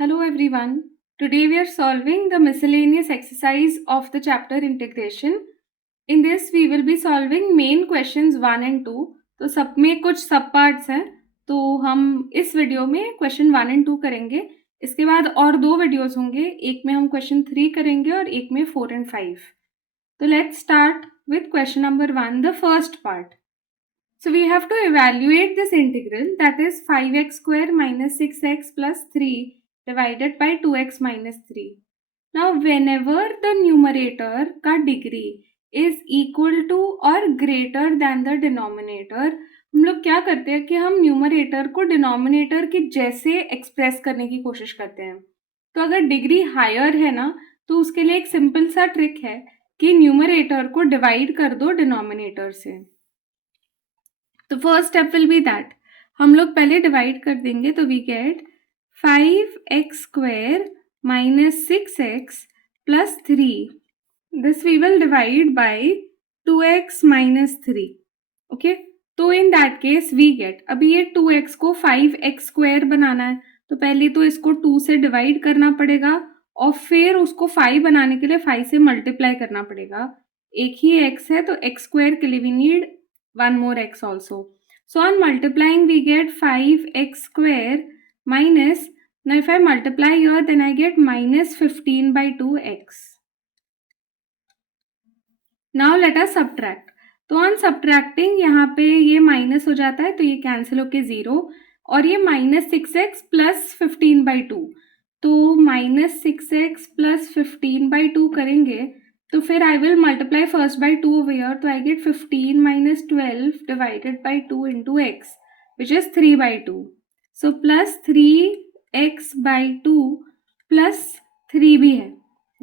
Hello everyone. Today we are solving the miscellaneous exercise of the chapter integration. In this we will be solving main questions 1 and 2. तो सब में कुछ सब parts हैं, तो हम इस वीडियो में क्वेश्चन 1 एंड 2 करेंगे. इसके बाद और दो वीडियोस होंगे, एक में हम क्वेश्चन 3 करेंगे और एक में 4 एंड 5. तो let's start with question number 1, the first part. So we have to evaluate this integral, that is 5x square minus 6x plus 3 divided by 2x minus 3. Now whenever the numerator का degree is equal to or greater than the denominator, हम लोग क्या करते हैं कि हम numerator को denominator के जैसे एक्सप्रेस करने की कोशिश करते हैं. तो अगर डिग्री हायर है ना, तो उसके लिए एक सिंपल सा ट्रिक है कि न्यूमरेटर को डिवाइड कर दो डिनोमिनेटर से. तो first step will be that हम लोग पहले डिवाइड कर देंगे, तो we get 5x square minus 6x plus 3. This we will divide by 2x minus 3. Okay, तो in that case we get, अभी ये 2x को 5x square बनाना है, तो पहले तो इसको 2 से डिवाइड करना पड़ेगा और फिर उसको 5 बनाने के लिए 5 से मल्टीप्लाई करना पड़ेगा. एक ही x है तो x square के लिए we need one more x also. So on multiplying we get 5x square minus, now if I multiply here then I get minus 15 by 2x. Now let us subtract. तो on subtracting यहाँ पे ये minus हो जाता है, तो ये cancel होके 0 और ये माइनस 6x प्लस 15 बाई 2. तो माइनस 6x प्लस 15 बाई 2 करेंगे तो फिर I will multiply first by 2 over here, तो I get 15 minus 12 divided by 2 into x which is 3 by 2. So plus 3x by 2 plus 3 भी है,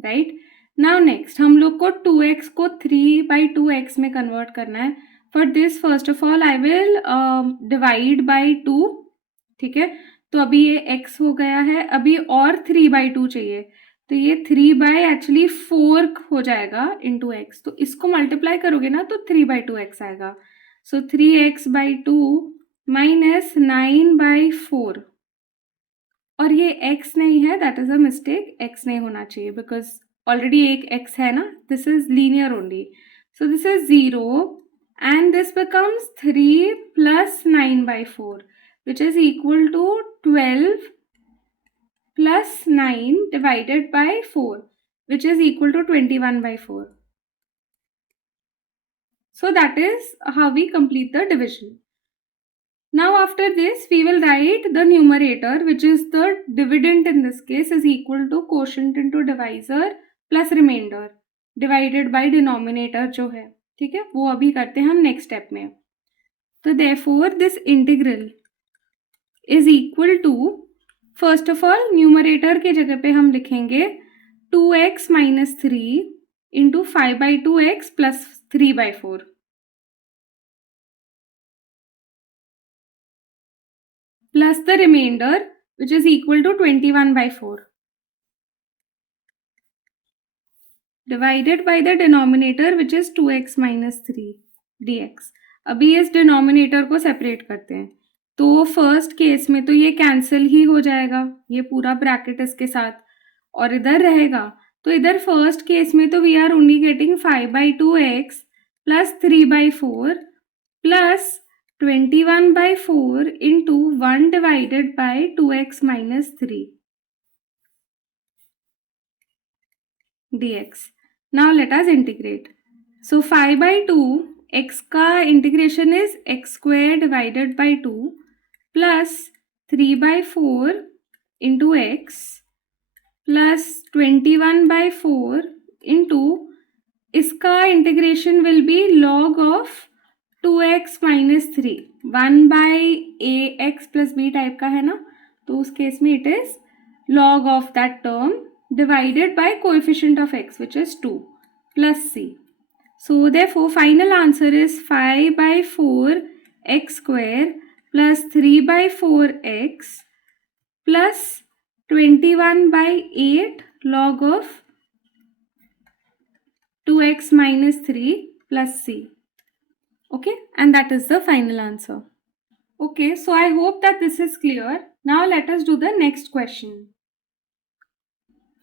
राइट. नाउ नेक्स्ट हम लोग को 2x को 3 बाई 2x में कन्वर्ट करना है. For this first of all I will divide by 2. ठीक है, तो अभी ये x हो गया है, अभी और 3 बाई 2 चाहिए, तो ये 3 बाई एक्चुअली 4 हो जाएगा इंटू एक्स. तो इसको मल्टीप्लाई करोगे ना तो 3 बाई 2x आएगा. सो 3x बाई 2 माइनस 9 बाई 4, और ये x नहीं है, that is a mistake, x नहीं होना चाहिए बिकॉज ऑलरेडी एक x है ना, this is linear only. So this is 0 and this becomes 3 plus 9 by 4 which is equal to 12 plus 9 divided by 4 which is equal to 21 by 4. So that is how we complete the division. Now after this we will write the numerator, which is the dividend in this case, is equal to quotient into divisor plus remainder divided by denominator जो है. ठीक है, वो अभी करते हैं हम next step में. तो therefore this integral is equal to, first of all numerator के जगह पे हम लिखेंगे 2x minus 3 into 5 by 2x plus 3 by 4 plus the remainder which is equal to 21 by 4 divided by the denominator which is 2x minus 3 dx. अभी इस denominator को separate करते हैं, तो फर्स्ट केस में तो ये कैंसिल ही हो जाएगा, ये पूरा ब्रैकेट इसके साथ, और इधर रहेगा. तो इधर फर्स्ट केस में तो we are only getting 5 by 2x plus 3 by 4 plus 21 by 4 into 1 divided by 2x minus 3 dx. Now let us integrate. So 5 by 2, x का integration is x square divided by 2 plus 3 by 4 into x plus 21 by 4 into, इसका integration will be log of 2x minus 3, 1 by a x plus b type का है ना, तो उस केस में it is log of that term divided by coefficient of x which is 2 plus c. So therefore final answer is 5 by 4 x square plus 3 by 4 x plus 21 by 8 log of 2x minus 3 plus c. Okay, and that is the final answer. Okay, so I hope that this is clear. Now let us do the next question.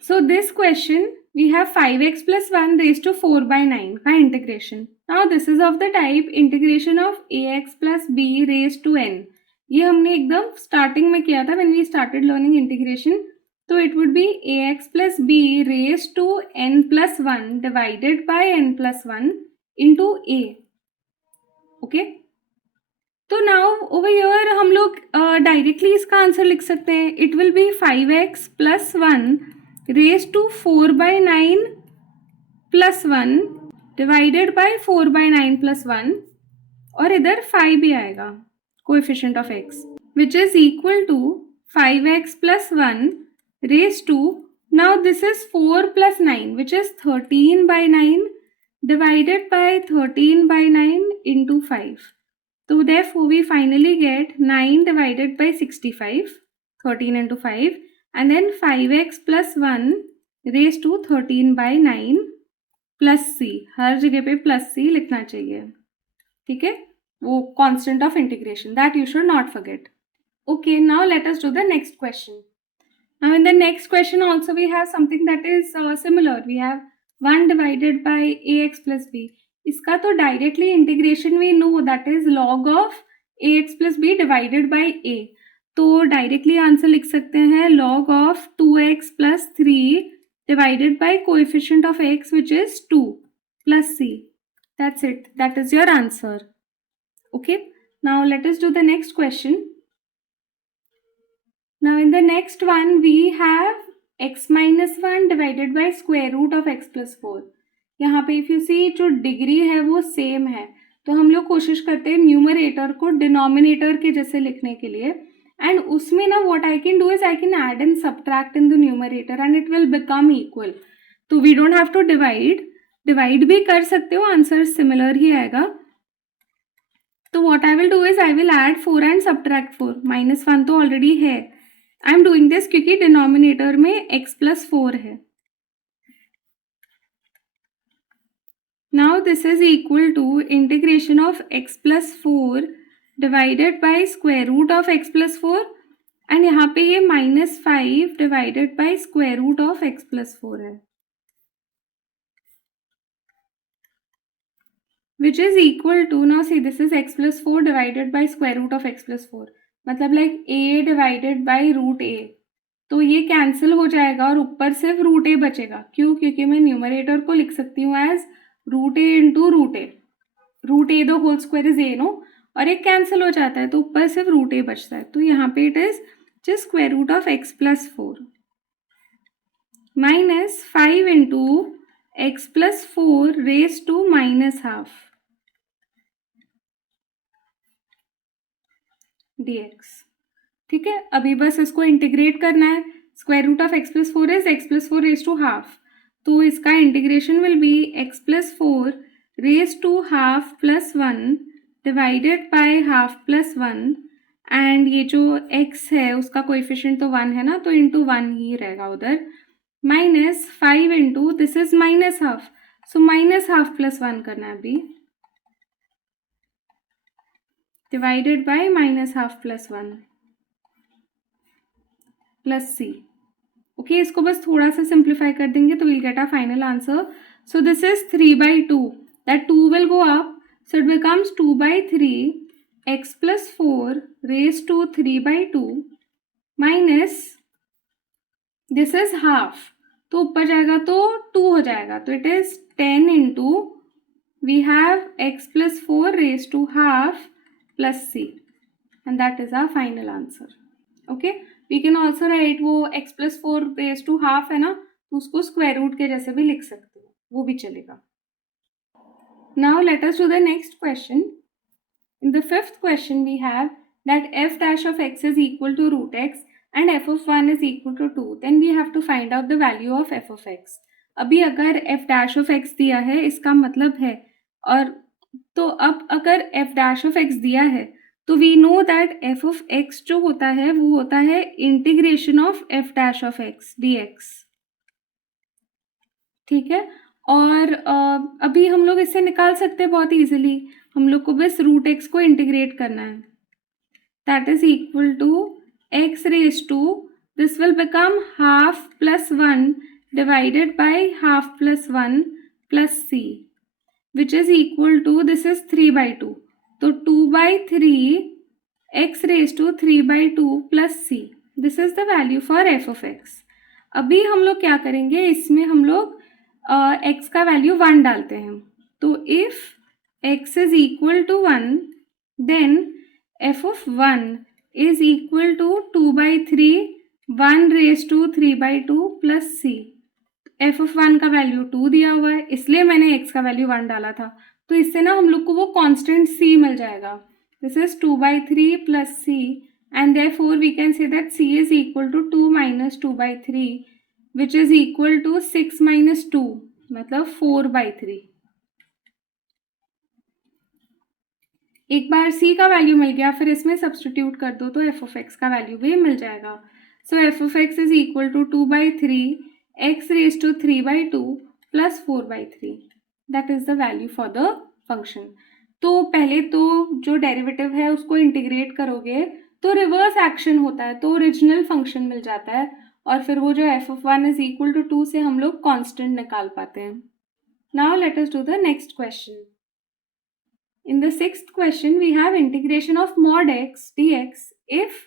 So this question we have 5x plus 1 raised to 4 by 9 का integration. Now this is of the type integration of ax plus b raised to n. ये हमने एकदम starting में किया था when we started learning integration. तो it would be ax plus b raised to n plus 1 divided by n plus 1 into a. Okay. तो now over here हम लोग डायरेक्टली इसका आंसर लिख सकते हैं. It will be 5x plus 1 raise to 4 by 9 plus 1 divided by 4 by 9 plus 1 और इधर 5 भी आएगा coefficient of x which is equal to 5x plus 1 raise to, now this is 4 plus 9 which is 13 by 9 divided by 13 by 9 into 5. So therefore we finally get 9 divided by 65, 13 into 5, and then 5x plus 1 raised to 13 by 9 plus c. हर जगह पे plus c लिखना चाहिए, ठीक है, वो constant of integration that you should not forget. Okay, now let us do the next question. Now in the next question also we have something that is similar. We have 1 divided by ax plus b. इसका तो directly integration we know that is log of a x plus b divided by a. तो directly answer लिख सकते हैं log of 2x plus 3 divided by coefficient of x which is 2 plus c. That's it, that is your answer. Okay, now let us do the next question. Now in the next one we have x minus 1 divided by square root of x plus 4. यहाँ पे if you see जो degree है वो same है, तो हम लोग कोशिश करते हैं न्यूमरेटर को डिनोमिनेटर के जैसे लिखने के लिए. एंड उसमें ना what I can do is I can add and subtract in the numerator and it will become equal. तो we don't have to divide भी कर सकते हो, आंसर सिमिलर ही आएगा. तो what I will do is I will add 4 and subtract 4. -1 तो already है. आई एम डूइंग दिस क्योंकि डिनोमिनेटर में x प्लस 4 है. Now this is equal to integration of x plus 4 divided by square root of x plus 4 and यहाँ पे ये -5 divided by square root of x plus 4 है which is equal to, now see this is x plus 4 divided by square root of x plus 4 मतलब like a divided by root a. तो ये cancel हो जाएगा और ऊपर सिर्फ root a बचेगा. क्यों? क्योंकि मैं न्यूमरेटर को लिख सकती हूँ as root a into root a. Root a the whole square is a no, और एक कैंसिल हो जाता है तो ऊपर सिर्फ रूट ए बचता है. तो यहाँ पे it is just square root of x plus 4 minus 5 into x plus 4 raise to -12 dx. ठीक है, अभी बस इसको इंटीग्रेट करना है. Square root of x plus 4 is x plus 4 raise to half. तो इसका integration will be x plus 4 raise to half plus 1 divided by half plus 1 and ये जो x है उसका कोएफिशिएंट तो 1 है ना, तो इंटू 1 ही रहेगा उधर. -5 into this is -12, so -12 plus 1 करना है अभी divided by -12 plus 1 plus c. Okay, इसको बस थोड़ा सा सिंप्लीफाई कर देंगे तो will get a final answer. So this is 3/2, that 2 will go up, so it becomes 2/3 x plus 4 raise to 3/2 minus this is half, तो ऊपर जाएगा तो 2 हो जाएगा. तो it is 10 into we have x plus 4 raise to half plus c and that is our final answer. Okay, we can also write वो x plus 4 raise to half है ना, तो उसको स्क्वायर रूट के जैसे भी लिख सकते हो, वो भी चलेगा. Now let us do the next question. In the fifth question we have that f dash of x is equal to root x and f of 1 is equal to 2. then we have to find out the value of f of x. अभी अगर f dash of x दिया है इसका मतलब है, और तो अब अगर f dash of x दिया है तो we know that f of x जो होता है वो होता है integration of f dash of x dx. ठीक है, और अभी हम लोग इससे निकाल सकते हैं बहुत इजीली. हम लोग को बस रूट x को इंटीग्रेट करना है. That is equal to x raise to, this will become half plus 1 divided by half plus 1 plus c, which is equal to, this is 3 by 2, तो 2 by 3 x raised to 3 by 2 plus c. This is the value for f of x. अभी हम लोग क्या करेंगे, इसमें हम लोग x का वैल्यू 1 डालते हैं. तो if x is equal to 1, then f of 1 is equal to 2 by 3 1 raised to 3 by 2 plus c. f of 1 का वैल्यू 2 दिया हुआ है, इसलिए मैंने x का वैल्यू 1 डाला था. तो इससे ना हम लोग को वो कांस्टेंट c मिल जाएगा. This is 2 by 3 plus c, and therefore we can say that c is equal to 2 minus 2 by 3, which is equal to 6 minus 2, मतलब 4 by 3. एक बार c का वैल्यू मिल गया, फिर इसमें सब्सटीट्यूट कर दो तो f of x का वैल्यू भी मिल जाएगा. सो f of x is equal to 2 by 3 x raised to 3 by 2 plus 4 by 3. That is the value for the function. तो पहले तो जो डेरिवेटिव है उसको इंटीग्रेट करोगे तो रिवर्स एक्शन होता है, तो ओरिजिनल फंक्शन मिल जाता है, और फिर वो जो f of 1 is equal to 2 से हम लोग कांस्टेंट निकाल पाते हैं. Now let us do the next question. In the sixth question, we have integration of mod x dx if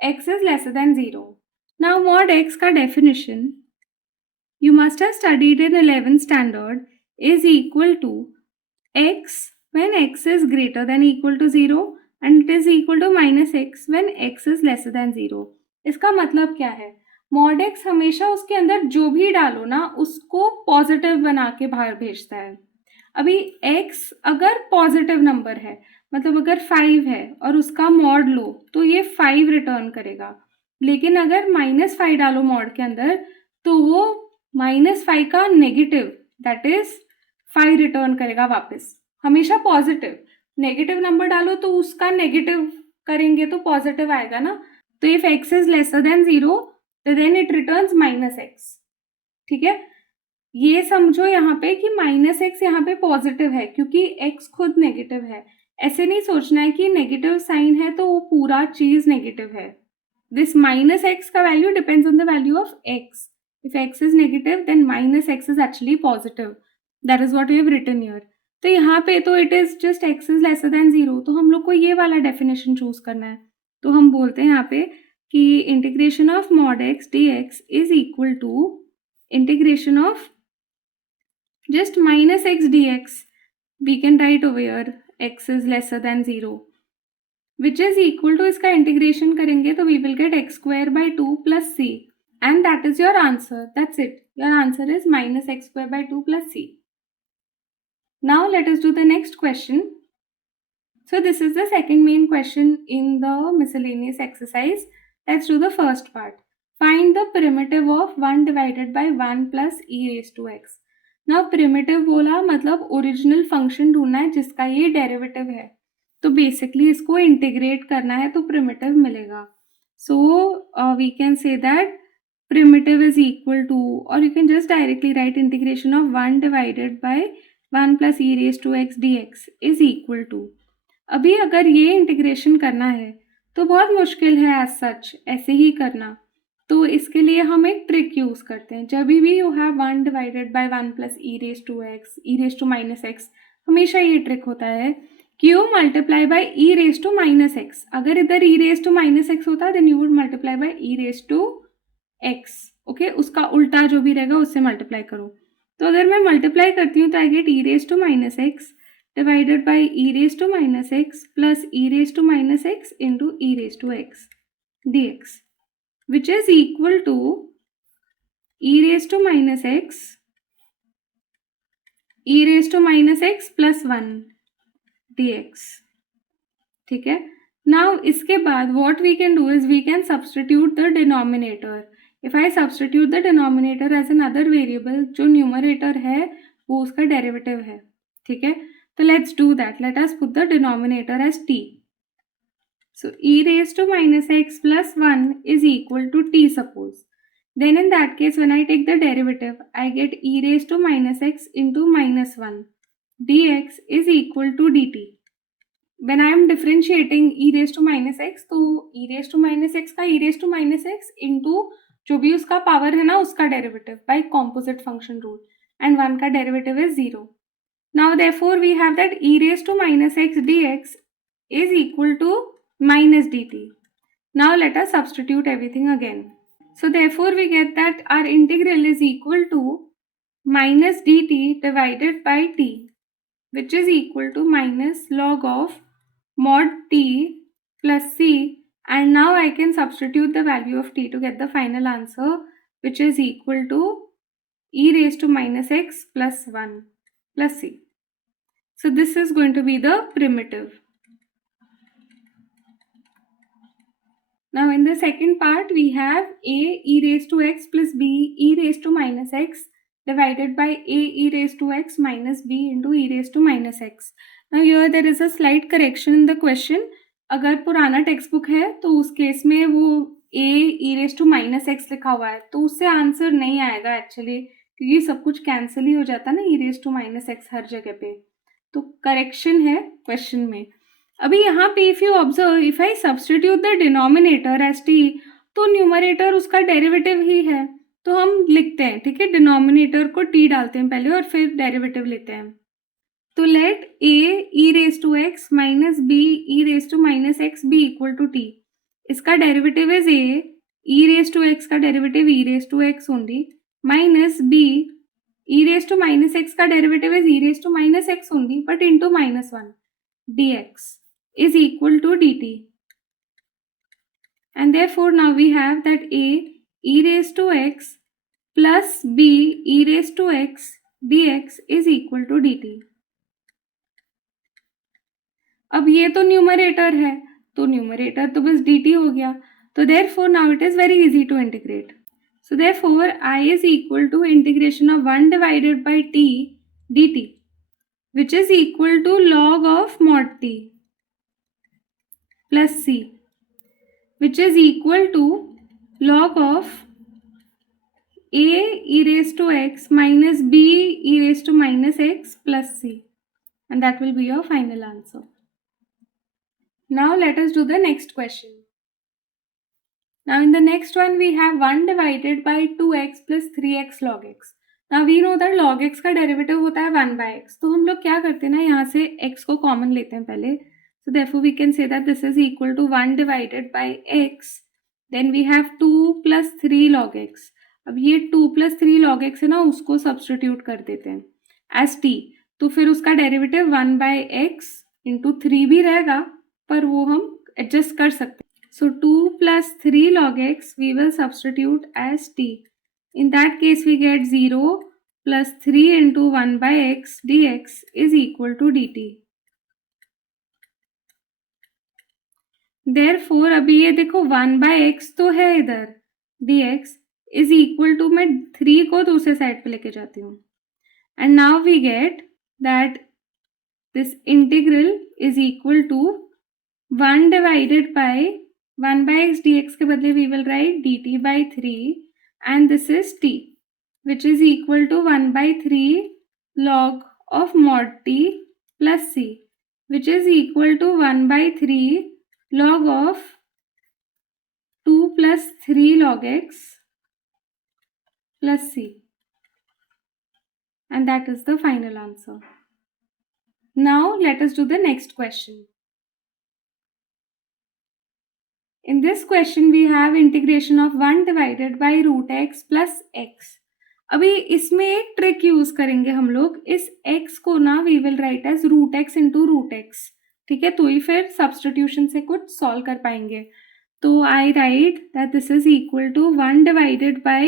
x is lesser than 0. Now mod x का definition you must have studied in 11th standard is equal to x when x is greater than equal to 0 and it is equal to minus x when x is lesser than 0. इसका मतलब क्या है, mod x हमेशा उसके अंदर जो भी डालो ना उसको पॉजिटिव बना के बाहर भेजता है. अभी x अगर पॉजिटिव नंबर है, मतलब अगर 5 है और उसका मॉड लो तो ये 5 रिटर्न करेगा, लेकिन अगर -5 डालो मॉड के अंदर तो वो -5 का नेगेटिव दैट इज 5 रिटर्न करेगा वापस. हमेशा पॉजिटिव, नेगेटिव नंबर डालो तो उसका नेगेटिव करेंगे तो पॉजिटिव आएगा ना. तो if x is lesser than 0 तो देन इट रिटर्न्स -x. ठीक है, ये समझो यहाँ पे कि -x यहाँ पे पॉजिटिव है क्योंकि x खुद नेगेटिव है. ऐसे नहीं सोचना है कि नेगेटिव साइन है तो वो पूरा चीज नेगेटिव है. दिस -x का value depends on the value of x. If x is negative then -x is actually positive. That is what we have written here. तो यहाँ पे तो it is just x is lesser than 0, तो हम लोग को ये वाला डेफिनेशन चूज करना है. तो हम बोलते हैं यहाँ पे कि integration of mod x dx is equal to integration of just minus x dx. We can write over here x is lesser than 0, which is equal to, इसका इंटीग्रेशन करेंगे तो we will get x square by 2 plus c, and that is your answer. That's it. Your answer is minus x square by 2 plus c. Now let us do the next question. So this is the second main question in the miscellaneous exercise. Let's do the first part. Find the primitive of 1 divided by 1 plus e raised to x. ना primitive बोला मतलब original function ढूंढना है जिसका ये derivative है, तो basically इसको इंटीग्रेट करना है तो प्रिमिटिव मिलेगा. So we can say that primitive is equal to, और you can just directly write integration of 1 divided by 1 plus e raise to x d x is equal to. अभी अगर ये integration करना है तो बहुत मुश्किल है एज सच ऐसे ही करना, तो इसके लिए हम एक ट्रिक यूज करते हैं. जब भी you have 1 divided by 1 plus e raise to x e raise to minus x, हमेशा ये ट्रिक होता है कि you multiply by e raise to minus x. अगर इधर ई रेज टू माइनस एक्स होता then you would multiply by e raise to x. Okay, उसका उल्टा जो भी रहेगा उससे मल्टीप्लाई करो. तो अगर मैं मल्टीप्लाई करती हूँ तो I get e raise to minus x divided by e raise to minus x plus e raise to minus x into e raise to x d x, which is equal to e raised to minus x plus 1 dx. ठीक है, now इसके बाद what we can do is we can substitute the denominator. If I substitute the denominator as another variable, जो numerator है वो उसका derivative है. ठीक है, तो let's do that. Let us put the denominator as t. So e raised to minus x plus 1 is equal to t suppose. Then in that case when I take the derivative I get e raised to minus x into minus 1 dx is equal to dt. When I am differentiating e raised to minus x तो e raised to minus x का e raised to minus x into जो भी उसका power है ना उसका derivative by composite function rule, and 1 का derivative is 0. Now therefore we have that e raised to minus x dx is equal to minus dt. Now let us substitute everything again. So therefore we get that our integral is equal to minus dt divided by t, which is equal to minus log of mod t plus c, and now I can substitute the value of t to get the final answer, which is equal to e raised to minus x plus 1 plus c. So this is going to be the primitive. Now in the second part we have a e raised to x plus b e raised to minus x divided by a e raised to x minus b into e raised to minus x. Now here there is a slight correction in the question. अगर पुराना text book है तो उस केस में वो a e raised to minus x लिखा हुआ है तो उससे आंसर नहीं आएगा एक्चुअली, क्योंकि सब कुछ कैंसिल ही हो जाता है ना e raised to minus x हर जगह पे. तो करेक्शन है क्वेश्चन में. अभी यहाँ पे if you observe, if I substitute the denominator as t, तो न्यूमरेटर उसका डेरिवेटिव ही है, तो हम लिखते हैं, ठीक है, डिनोमिनेटर को टी डालते हैं पहले और फिर डेरिवेटिव लेते हैं. तो let a e raise to x minus b e raise to minus x b equal to t. इसका derivative is a, e raise to x का derivative e raise to x only, minus b e raised to minus x का derivative is e raised to minus x only but into minus 1 dx is equal to dt, and therefore now we have that a e raised to x plus b e raised to x dx is equal to dt. अब ये तो numerator है तो numerator तो बस dt हो गया, तो therefore now it is very easy to integrate. So therefore I is equal to integration of 1 divided by t dt, which is equal to log of mod t plus c, which is equal to log of a e raised to x minus b e raised to minus x plus c, and that will be your final answer. Now let us do the next question. Now in the next one we have 1 divided by 2x plus 3x log x. Now we know that log x का derivative होता है 1 by x, तो हम लोग क्या करते हैं ना, यहाँ से x को कॉमन लेते हैं पहले. So therefore we can say that this is equal to 1 divided by x. Then we have 2 plus 3 log x. अब ये 2 plus 3 log x है ना, उसको सब्सटीट्यूट कर देते हैं as t, तो फिर उसका डेरिवेटिव 1 by x into 3 भी रहेगा, पर वो हम एडजस्ट कर सकते हैं. So 2 plus 3 log x we will substitute as t. In that case we get 0 plus 3 into 1 by x dx is equal to dt. Therefore अभी ये देखो 1 by x तो है इधर, dx is equal to, मैं 3 को दूसरे साइड पे लेके जाती हूँ, and now we get that this integral is equal to 1 divided by 1 by x dx के बदले we will write dt by 3, and this is t, which is equal to 1 by 3 log of mod t plus c, which is equal to 1 by 3 log of 2 plus 3 log x plus c, and that is the final answer. Now let us do the next question. In this question we have integration of 1 divided by root x plus x. अभी इसमें एक trick use करेंगे हम लोग, इस x को ना we will write as root x into root x, ठीक है, तो ही फिर सब्सटीट्यूशन से कुछ सॉल्व कर पाएंगे. तो I write that this is equal to 1 divided by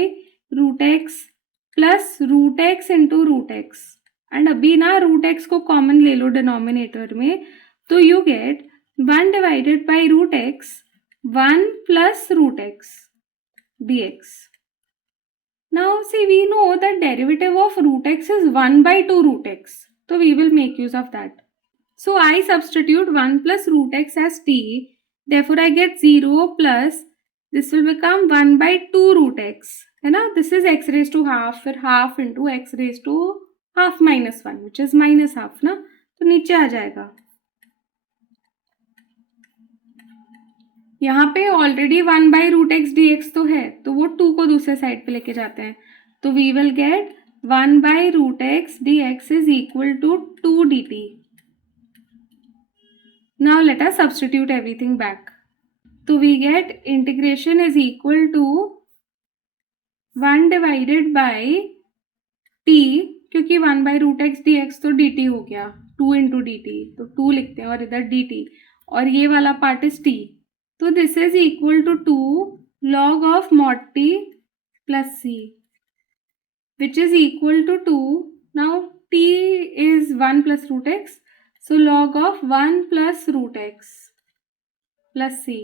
root x plus root x into root x, and अभी ना root x को कॉमन ले लो डिनोमिनेटर में, तो you get 1 divided by root x 1 plus root x dx. Now see, we know that derivative of root x is 1 by 2 root x, so we will make use of that. So I substitute 1 plus root x as t, therefore I get 0 plus, this will become 1 by 2 root x, है ना, this is x raised to half, फिर half into x raised to half minus 1, which is minus half ना, तो नीचे आ जाएगा. यहाँ पे already 1/√x तो है, तो वो 2 को दूसरे साइड पे लेके जाते हैं, तो we will get 1/√x dx is equal to 2 dt. Now let us substitute everything back. So we get integration is equal to 1 divided by t, क्योंकि 1/√x dx तो dt हो गया, 2 into dt, तो 2 लिखते हैं और इधर dt, और ये वाला पार्ट इज t, तो this is equal to 2 log of mod t plus c, which is equal to 2. Now t is 1 plus root x, so log of 1 plus root x plus c,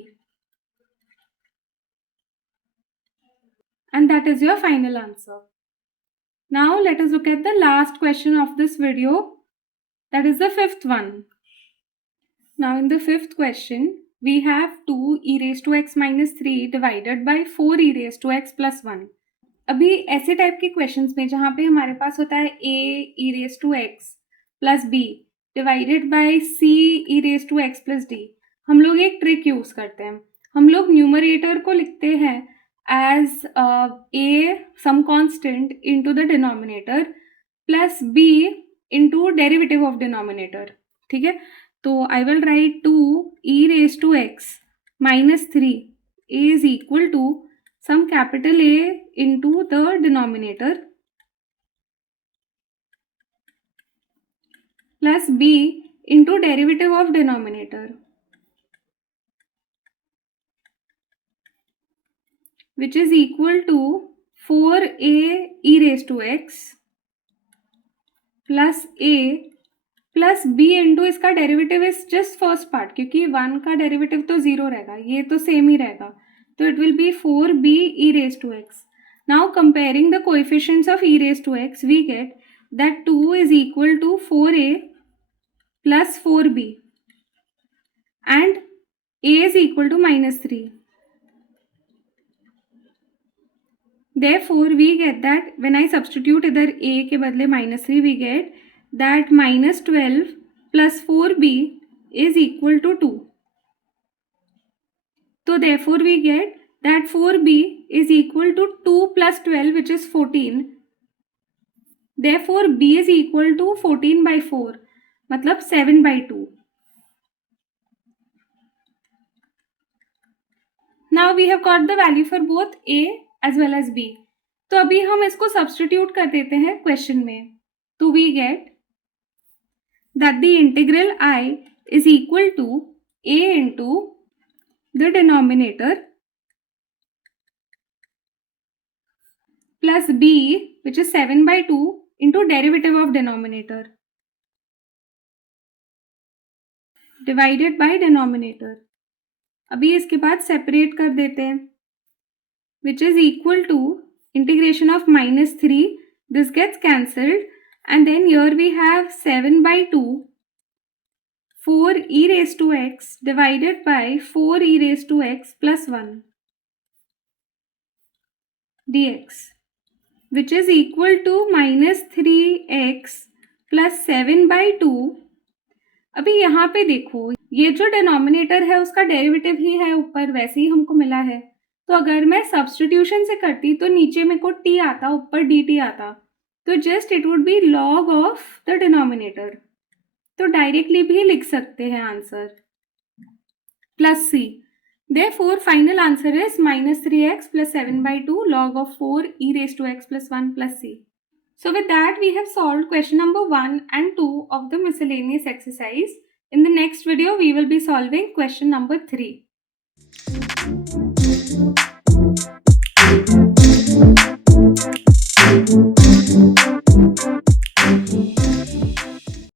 and that is your final answer. Now let us look at the last question of this video, that is the fifth one. Now in the fifth question, we have 2 e raised to x minus 3 divided by 4 e raised to x plus 1. अभी ऐसे type के questions में जहाँ पे हमारे पास होता है a e raised to x plus b divided by c e raised to x plus d, हम लोग एक ट्रिक यूज करते हैं. हम लोग न्यूमरेटर को लिखते हैं as a some constant into the denominator plus b into derivative of denominator. ठीक है, तो I will write 2 e raised to x minus 3 is equal to some capital A into the denominator plus b into derivative of denominator, which is equal to 4a e raised to x plus a plus b into इसका derivative is just first part, क्योंकि 1 का derivative तो 0 रहेगा, ये तो same ही रहेगा, तो it will be 4b e raised to x. Now comparing the coefficients of e raised to x, we get that 2 is equal to 4a plus 4b and a is equal to minus 3. Therefore we get that when I substitute इधर a के बदले minus 3, we get that minus 12 plus 4b is equal to 2. So therefore we get that 4b is equal to 2 plus 12, which is 14. Therefore b is equal to 14 by 4, मतलब 7 by 2. Now we have got the value for both a as well as b. तो अभी हम इसको substitute कर देते हैं question में, तो we get that the integral I is equal to a into the denominator plus b, which is 7 by 2, into derivative of denominator divided by denominator. अभी इसके बाद सेपरेट कर देते हैं, which is equal to integration of minus 3, this gets cancelled, and then here we have 7 by 2, 4 e raised to x divided by 4 e raised to x plus 1 dx, which is equal to minus 3x plus 7 by 2. अभी यहाँ पे देखो, ये जो denominator है उसका derivative ही है ऊपर, वैसे ही हमको मिला है, तो अगर मैं सब्स्टिट्यूशन से करती तो नीचे में को t आता, ऊपर dt आता, तो just it would be log of the denominator, तो डायरेक्टली भी लिख सकते हैं answer plus c. Therefore final answer is minus 3x plus 7 by 2 log of 4 e raised to x plus 1 plus c. So with that we have solved question number 1 and 2 of the miscellaneous exercise. In the next video we will be solving question number 3.